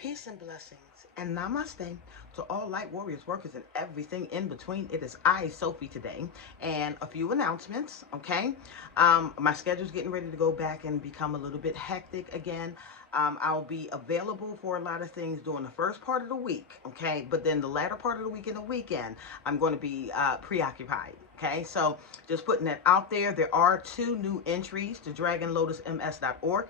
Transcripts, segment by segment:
Peace and blessings and namaste to all light warriors, workers, and everything in between. It is I, Sophie, today, and a few announcements, okay? My schedule's getting ready to go back and become a little bit hectic again. I'll be available for a lot of things during the first part of the week, okay? But then the latter part of the week and the weekend, I'm going to be preoccupied. Okay, so just putting that out there. There are 2 new entries to dragonlotusms.org.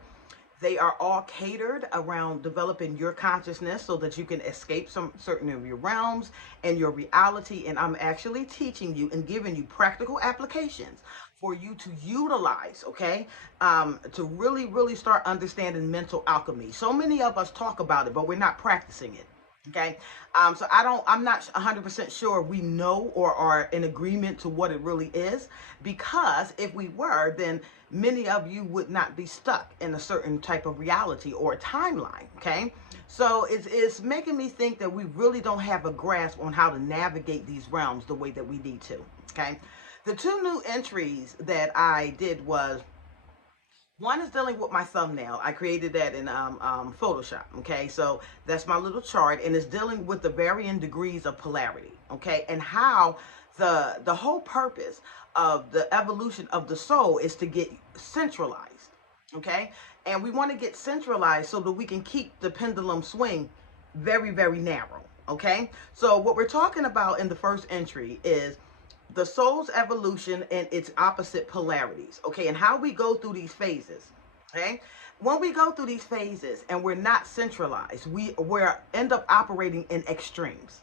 They are all catered around developing your consciousness so that you can escape some certain of your realms and your reality. And I'm actually teaching you and giving you practical applications for you to utilize, okay, to really, really start understanding mental alchemy. So many of us talk about it, but we're not practicing it. Okay. So I'm not 100% sure we know or are in agreement to what it really is, because if we were, then many of you would not be stuck in a certain type of reality or a timeline. Okay. So it's making me think that we really don't have a grasp on how to navigate these realms the way that we need to. Okay. The 2 new entries that I did was, one is dealing with my thumbnail. I created that in Photoshop, okay? So that's my little chart, and it's dealing with the varying degrees of polarity, okay? And how the whole purpose of the evolution of the soul is to get centralized, okay? And we want to get centralized so that we can keep the pendulum swing very, very narrow, okay? So what we're talking about in the first entry is the soul's evolution and its opposite polarities, okay, and how we go through these phases, okay? When we go through these phases and we're not centralized, we're end up operating in extremes,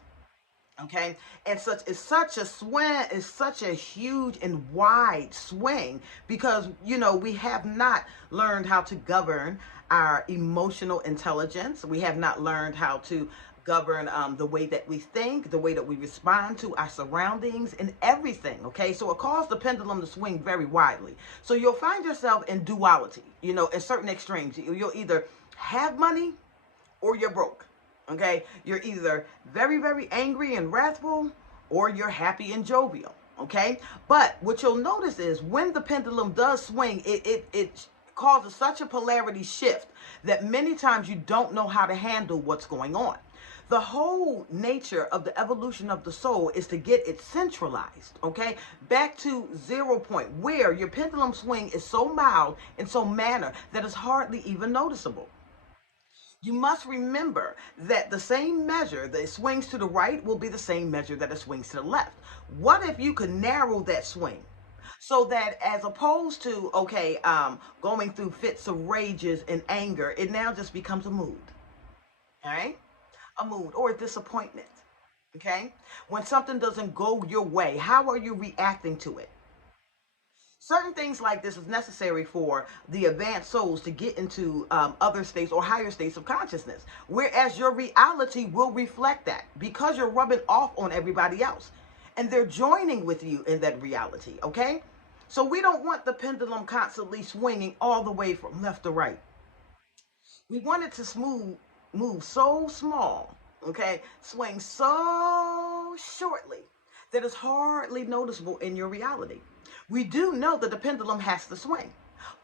okay? And such a swing, is such a huge and wide swing, because we have not learned how to govern our emotional intelligence. We have not learned how to govern the way that we think, the way that we respond to our surroundings and everything, okay? So it caused the pendulum to swing very widely. So you'll find yourself in duality, in certain extremes. You'll either have money or you're broke, okay? You're either very, very angry and wrathful, or you're happy and jovial, okay? But what you'll notice is when the pendulum does swing, it causes such a polarity shift that many times you don't know how to handle what's going on. The whole nature of the evolution of the soul is to get it centralized, okay? Back to 0 point, where your pendulum swing is so mild and so manner that it's hardly even noticeable. You must remember that the same measure that it swings to the right will be the same measure that it swings to the left. What if you could narrow that swing? So that as opposed to, okay, going through fits of rages and anger, it now just becomes a mood, all right? A mood or a disappointment, okay? When something doesn't go your way, how are you reacting to it? Certain things like this is necessary for the advanced souls to get into other states or higher states of consciousness, whereas your reality will reflect that, because you're rubbing off on everybody else and they're joining with you in that reality, okay? So we don't want the pendulum constantly swinging all the way from left to right. We want it to move so small, okay, swing so shortly that it's hardly noticeable in your reality. We do know that the pendulum has to swing,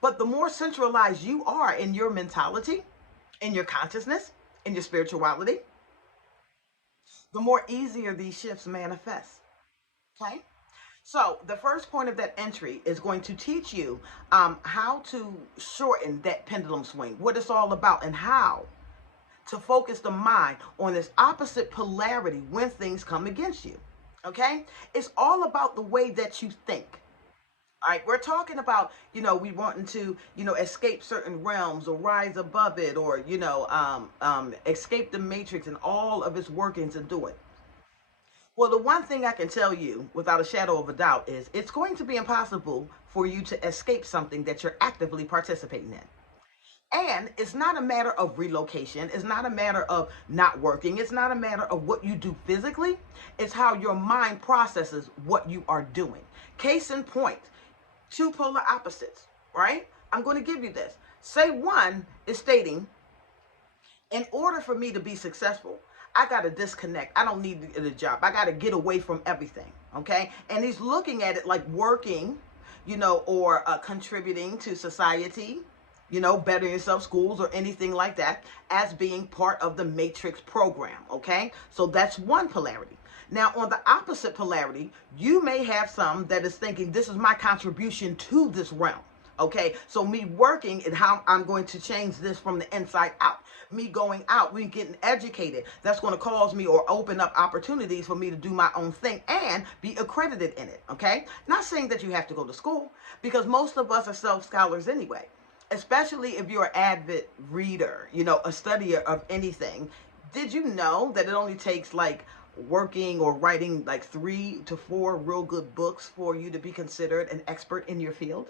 but the more centralized you are in your mentality, in your consciousness, in your spirituality, the more easier these shifts manifest, okay? So the first point of that entry is going to teach you how to shorten that pendulum swing, what it's all about, and how to focus the mind on this opposite polarity when things come against you, okay? It's all about the way that you think. All right, we're talking about, we wanting to, escape certain realms or rise above it, or, escape the matrix and all of its workings and do it. Well, the one thing I can tell you without a shadow of a doubt is it's going to be impossible for you to escape something that you're actively participating in. And it's not a matter of relocation. It's not a matter of not working. It's not a matter of what you do physically. It's how your mind processes what you are doing. Case in point, 2 polar opposites, right? I'm going to give you this. Say one is stating, in order for me to be successful, I got to disconnect. I don't need the job. I got to get away from everything, okay? And he's looking at it like working, or contributing to society, better yourself schools or anything like that, as being part of the matrix program. Okay, so that's one polarity. Now, on the opposite polarity, you may have some that is thinking, this is my contribution to this realm. Okay, so me working and how I'm going to change this from the inside out. Me going out, me getting educated, that's going to cause me or open up opportunities for me to do my own thing and be accredited in it. Okay, not saying that you have to go to school, because most of us are self-scholars anyway, especially if you're an avid reader, a studier of anything. Did you know that it only takes like working or writing like 3 to 4 real good books for you to be considered an expert in your field?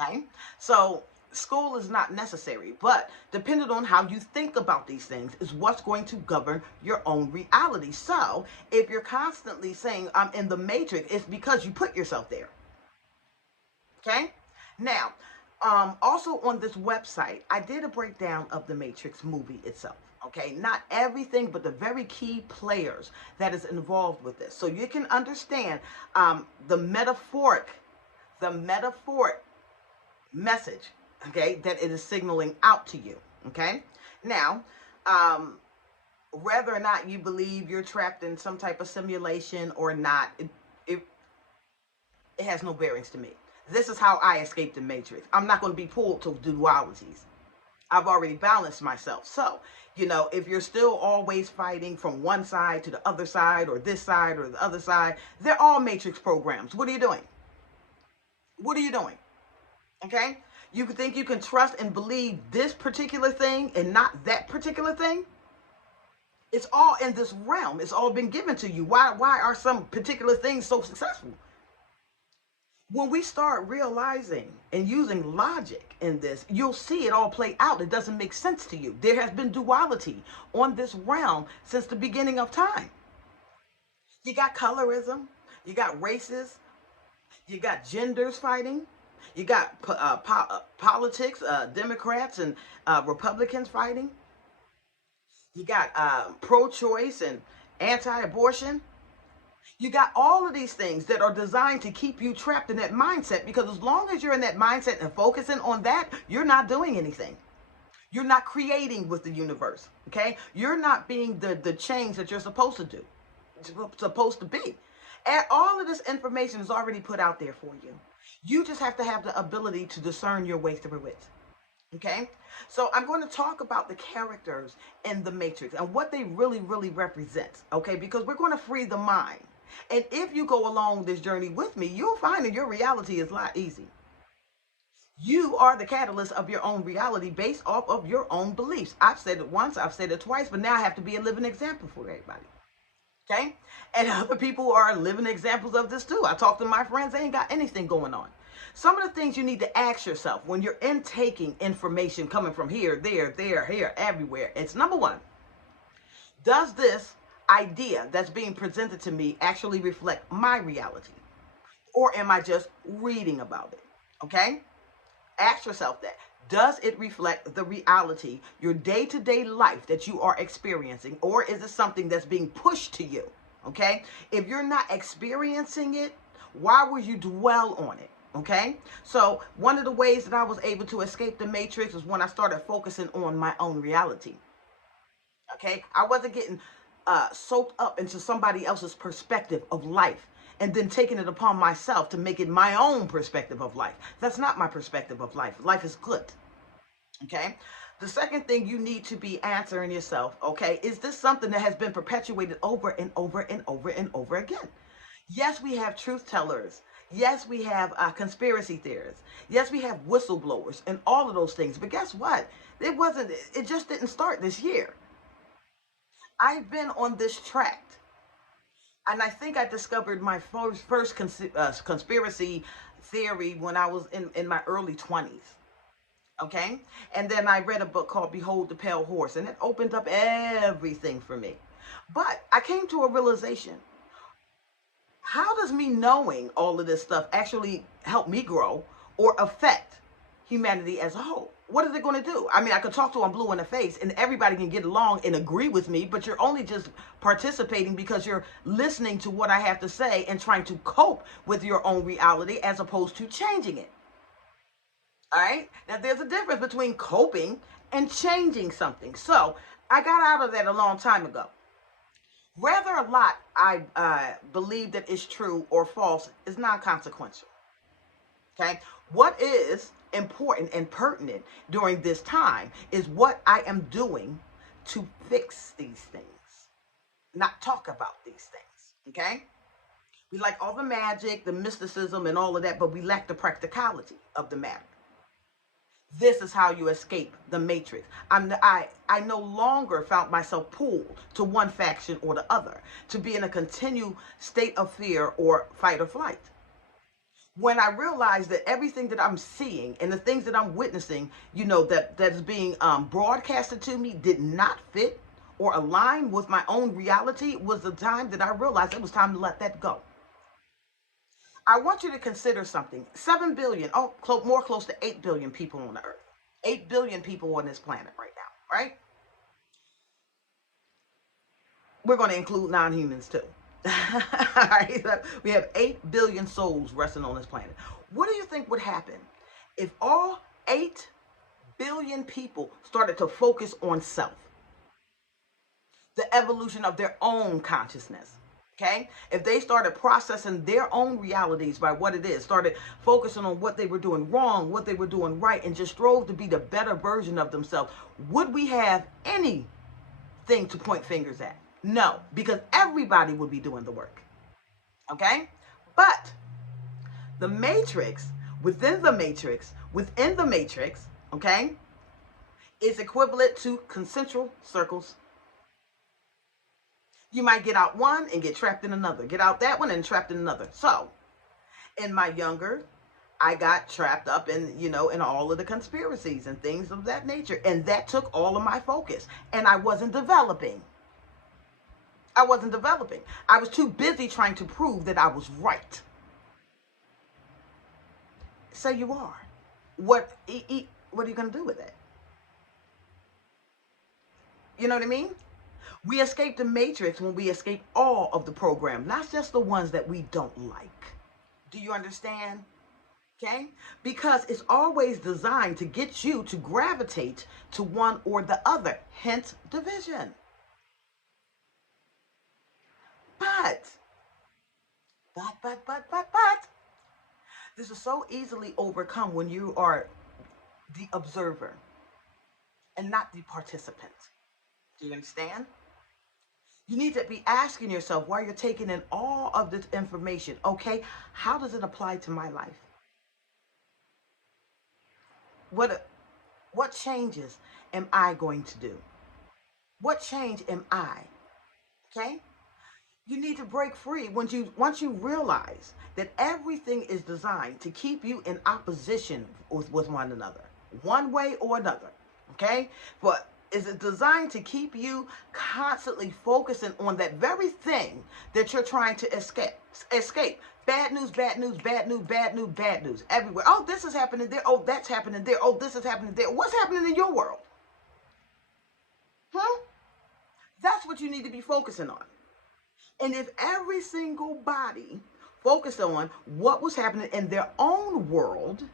Okay, so school is not necessary, but depending on how you think about these things is what's going to govern your own reality. So if you're constantly saying I'm in the matrix, it's because you put yourself there. Okay, now also on this website, I did a breakdown of the Matrix movie itself. Okay, not everything, but the very key players that is involved with this, so you can understand the metaphoric message, okay, that it is signaling out to you. Okay, now, whether or not you believe you're trapped in some type of simulation or not, it, it has no bearings to me. This is how I escaped the matrix. I'm not going to be pulled to dualities. I've already balanced myself. So, if you're still always fighting from one side to the other side, or this side or the other side, they're all matrix programs. What are you doing? What are you doing? Okay? You think you can trust and believe this particular thing and not that particular thing? It's all in this realm. It's all been given to you. Why are some particular things so successful? When we start realizing and using logic in this, you'll see it all play out. It doesn't make sense to you. There has been duality on this realm since the beginning of time. You got colorism, you got races, you got genders fighting, you got politics, Democrats and Republicans fighting. You got pro-choice and anti-abortion. You got all of these things that are designed to keep you trapped in that mindset, because as long as you're in that mindset and focusing on that, you're not doing anything. You're not creating with the universe, okay? You're not being the change that you're supposed to do, supposed to be. And all of this information is already put out there for you. You just have to have the ability to discern your way through it, okay? So I'm going to talk about the characters in the Matrix and what they really, really represent, okay? Because we're going to free the mind. And if you go along this journey with me, you'll find that your reality is a lot easy. You are the catalyst of your own reality based off of your own beliefs. I've said it once, I've said it twice, but now I have to be a living example for everybody. Okay? And other people are living examples of this too. I talk to my friends, they ain't got anything going on. Some of the things you need to ask yourself when you're intaking information coming from here, there, here, everywhere. It's number one, does this idea that's being presented to me actually reflect my reality? Or am I just reading about it? Okay? Ask yourself that. Does it reflect the reality, your day-to-day life that you are experiencing? Or is it something that's being pushed to you? Okay? If you're not experiencing it, why would you dwell on it? Okay? So one of the ways that I was able to escape the matrix was when I started focusing on my own reality. Okay? I wasn't getting soaked up into somebody else's perspective of life and then taking it upon myself to make it my own perspective of life. That's not my perspective of life. Life is good. Okay? The second thing you need to be answering yourself, okay, is this something that has been perpetuated over and over and over and over again? Yes, we have truth tellers. Yes, we have conspiracy theorists. Yes, we have whistleblowers and all of those things. But guess what? It just didn't start this year. I've been on this track. And I think I discovered my first conspiracy theory when I was in my early 20s. Okay? And then I read a book called Behold the Pale Horse, and it opened up everything for me. But I came to a realization. How does me knowing all of this stuff actually help me grow or affect humanity as a whole? What is it going to do? I mean, I could talk to I'm blue in the face and everybody can get along and agree with me, but you're only just participating because you're listening to what I have to say and trying to cope with your own reality as opposed to changing it. All right. Now, there's a difference between coping and changing something. So I got out of that a long time ago. Whether or not I believe that it's true or false is non consequential. Okay. What is important and pertinent during this time is what I am doing to fix these things, not talk about these things. Okay. We like all the magic, the mysticism, and all of that, but we lack the practicality of the matter. This is how you escape the matrix. I no longer found myself pulled to one faction or the other, to be in a continued state of fear or fight or flight. When I realized that everything that I'm seeing and the things that I'm witnessing, that is being broadcasted to me did not fit or align with my own reality, was the time that I realized it was time to let that go. I want you to consider something. 7 billion, more close to 8 billion people on the earth. 8 billion people on this planet right now, right? We're going to include non-humans too. All right? We have 8 billion souls resting on this planet. What do you think would happen if all 8 billion people started to focus on self, the evolution of their own consciousness? Okay, if they started processing their own realities by what it is, started focusing on what they were doing wrong, what they were doing right, and just strove to be the better version of themselves, would we have anything to point fingers at? No, because everybody would be doing the work. Okay, but the matrix, within the matrix, okay, is equivalent to concentric circles. You might get out one and get trapped in another, get out that one and trapped in another. So in my younger, I got trapped up in all of the conspiracies and things of that nature, and that took all of my focus, and I wasn't developing. I was too busy trying to prove that I was right. So you are. What are you going to do with it? You know what I mean? We escape the matrix when we escape all of the program, not just the ones that we don't like. Do you understand? Okay? Because it's always designed to get you to gravitate to one or the other, hence division. But, but, this is so easily overcome when you are the observer and not the participant. Do you understand? You need to be asking yourself while you're taking in all of this information, okay, how does it apply to my life? What changes am I going to do? What change am I? Okay? You need to break free once you realize that everything is designed to keep you in opposition with one another, one way or another. Okay? But is it designed to keep you constantly focusing on that very thing that you're trying to escape? Bad news, bad news, bad news, bad news, bad news everywhere. Oh, this is happening there. Oh, that's happening there. Oh, this is happening there. What's happening in your world? Huh? That's what you need to be focusing on. And if every single body focused on what was happening in their own world,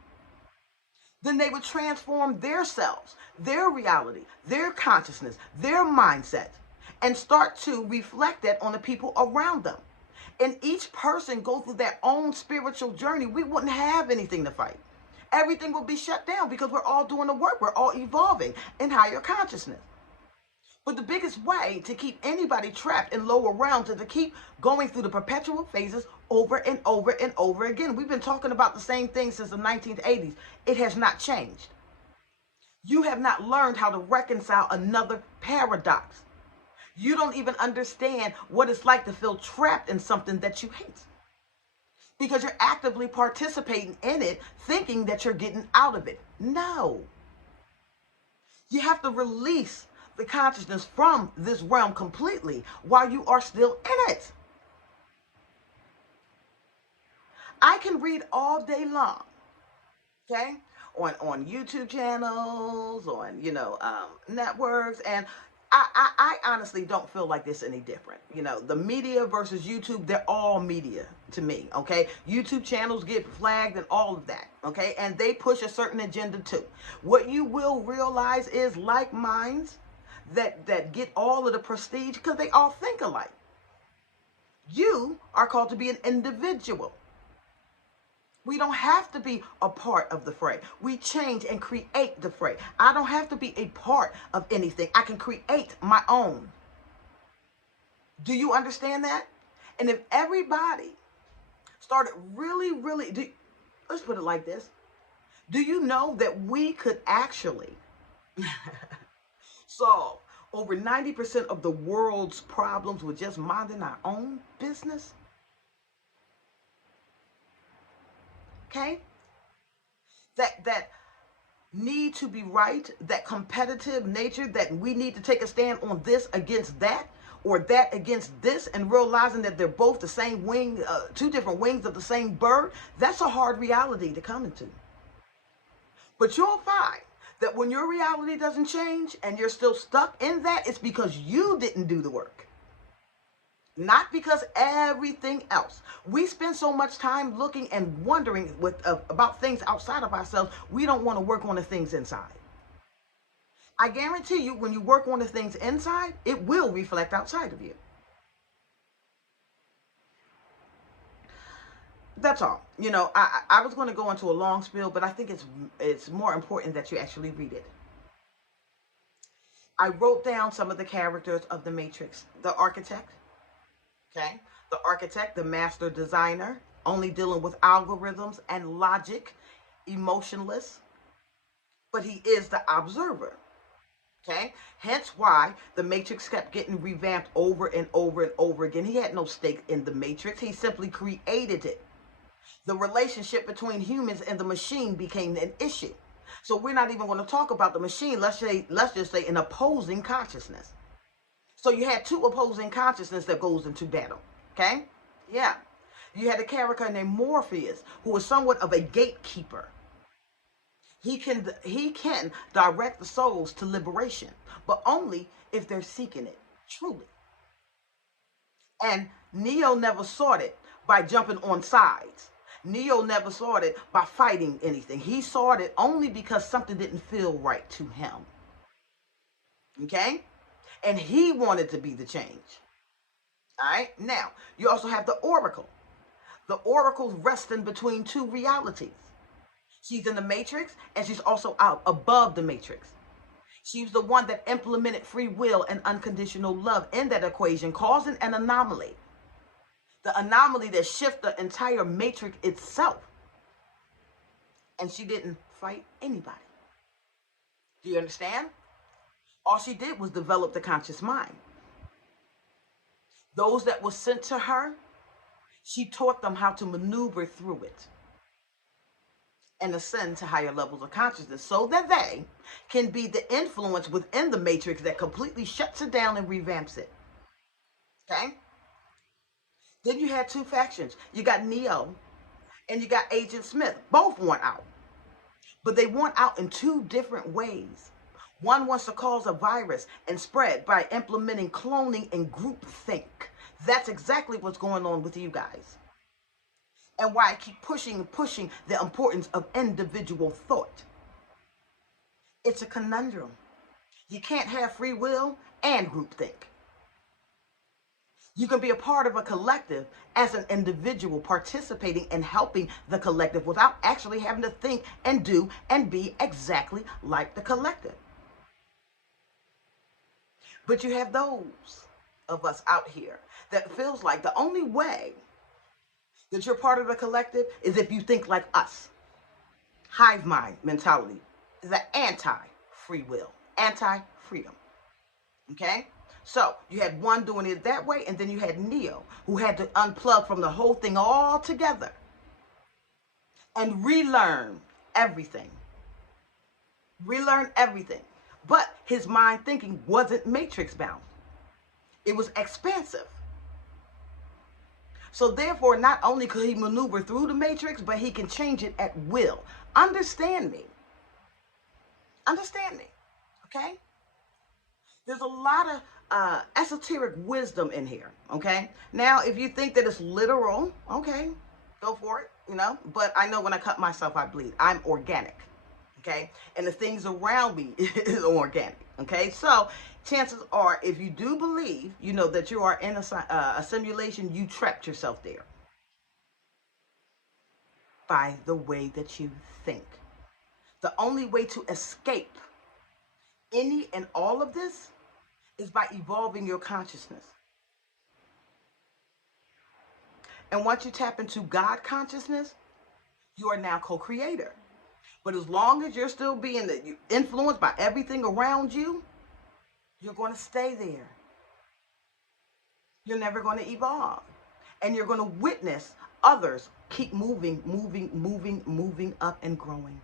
then they would transform their selves, their reality, their consciousness, their mindset, and start to reflect that on the people around them. And each person go through their own spiritual journey. We wouldn't have anything to fight. Everything would be shut down because we're all doing the work. We're all evolving in higher consciousness. But the biggest way to keep anybody trapped in lower realms is to keep going through the perpetual phases over and over and over again. We've been talking about the same thing since the 1980s. It has not changed. You have not learned how to reconcile another paradox. You don't even understand what it's like to feel trapped in something that you hate, because you're actively participating in it, thinking that you're getting out of it. No. You have to release the consciousness from this realm completely while you are still in it. I can read all day long, okay, on YouTube channels, on networks, and I honestly don't feel like this any different. You know, the media versus YouTube, they're all media to me, okay? YouTube channels get flagged and all of that, okay? And they push a certain agenda too. What you will realize is like minds that get all of the prestige because they all think alike. You are called to be an individual. We don't have to be a part of the fray. We change and create the fray. I don't have to be a part of anything. I can create my own. Do you understand that? And if everybody started let's put it like this. Do you know that we could actually solve over 90% of the world's problems with just minding our own business? Okay? That need to be right, that competitive nature, that we need to take a stand on this against that, or that against this, and realizing that they're both the same wing, two different wings of the same bird, that's a hard reality to come into. But you'll find that when your reality doesn't change and you're still stuck in that, it's because you didn't do the work. Not because everything else. We spend so much time looking and wondering about things outside of ourselves, we don't want to work on the things inside. I guarantee you, when you work on the things inside, it will reflect outside of you. That's all. You know, I was going to go into a long spiel, but I think it's more important that you actually read it. I wrote down some of the characters of the Matrix. The architect, okay? The architect, the master designer, only dealing with algorithms and logic, emotionless, but he is the observer. Okay, hence why the Matrix kept getting revamped over and over and over again. He had no stake in the Matrix, he simply created it. The relationship between humans and the machine became an issue. So we're not even going to talk about the machine. Let's just say an opposing consciousness. So you had two opposing consciousness that goes into battle. Okay? Yeah. You had a character named Morpheus, who was somewhat of a gatekeeper. He can direct the souls to liberation, but only if they're seeking it truly. And Neo never sought it by jumping on sides. Neo never sought it by fighting anything. He sought it only because something didn't feel right to him. Okay? And he wanted to be the change. All right? Now, you also have the Oracle. The Oracle's resting between two realities. She's in the Matrix, and she's also out above the Matrix. She's the one that implemented free will and unconditional love in that equation, causing an anomaly. The anomaly that shifted the entire Matrix itself. And she didn't fight anybody. Do you understand? All she did was develop the conscious mind. Those that were sent to her, she taught them how to maneuver through it and ascend to higher levels of consciousness so that they can be the influence within the Matrix that completely shuts it down and revamps it. Okay? Then you had two factions. You got Neo and you got Agent Smith. Both want out. But they want out in two different ways. One wants to cause a virus and spread by implementing cloning and groupthink. That's exactly what's going on with you guys. And why I keep pushing the importance of individual thought. It's a conundrum. You can't have free will and groupthink. You can be a part of a collective as an individual participating and helping the collective without actually having to think and do and be exactly like the collective. But you have those of us out here that feels like the only way that you're part of the collective is if you think like us. Hive mind mentality is an anti-free will, anti-freedom. Okay? So you had one doing it that way, and then you had Neo, who had to unplug from the whole thing altogether and relearn everything. Relearn everything. But his mind thinking wasn't matrix bound. It was expansive. So therefore, not only could he maneuver through the matrix, but he can change it at will. Understand me. Understand me. Okay? There's a lot of esoteric wisdom in here. Okay. Now, if you think that it's literal, okay, go for it. But I know when I cut myself, I bleed. I'm organic. Okay. And the things around me is organic. Okay. So chances are, if you do believe, that you are in a simulation, you trapped yourself there by the way that you think. The only way to escape any and all of this is by evolving your consciousness. And once you tap into God consciousness, you are now co-creator. But as long as you're still being influenced by everything around you, you're going to stay there. You're never going to evolve. And you're going to witness others keep moving, moving, moving, moving up and growing.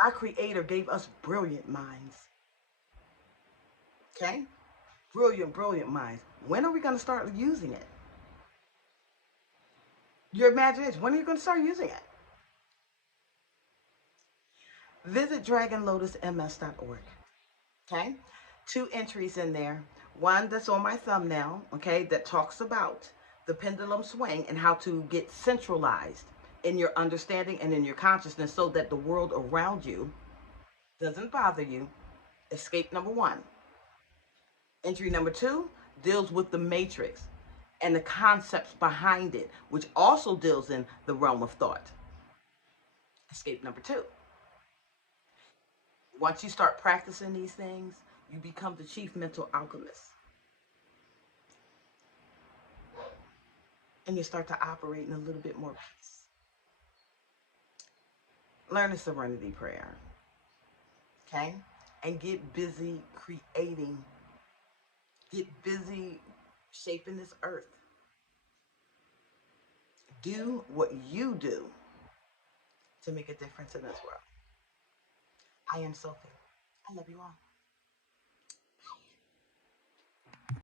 Our creator gave us brilliant minds. Okay? Brilliant, brilliant minds. When are we going to start using it? Your imagination. When are you going to start using it? Visit dragonlotusms.org. Okay? 2 entries in there. One that's on my thumbnail, okay, that talks about the pendulum swing and how to get centralized in your understanding and in your consciousness so that the world around you doesn't bother you. Escape number 1. Entry number 2 deals with the matrix and the concepts behind it, which also deals in the realm of thought. Escape number 2. Once you start practicing these things, you become the chief mental alchemist. And you start to operate in a little bit more peace. Learn the serenity prayer, okay? And get busy creating. Get busy shaping this earth. Do what you do to make a difference in this world. I am Sophie. I love you all.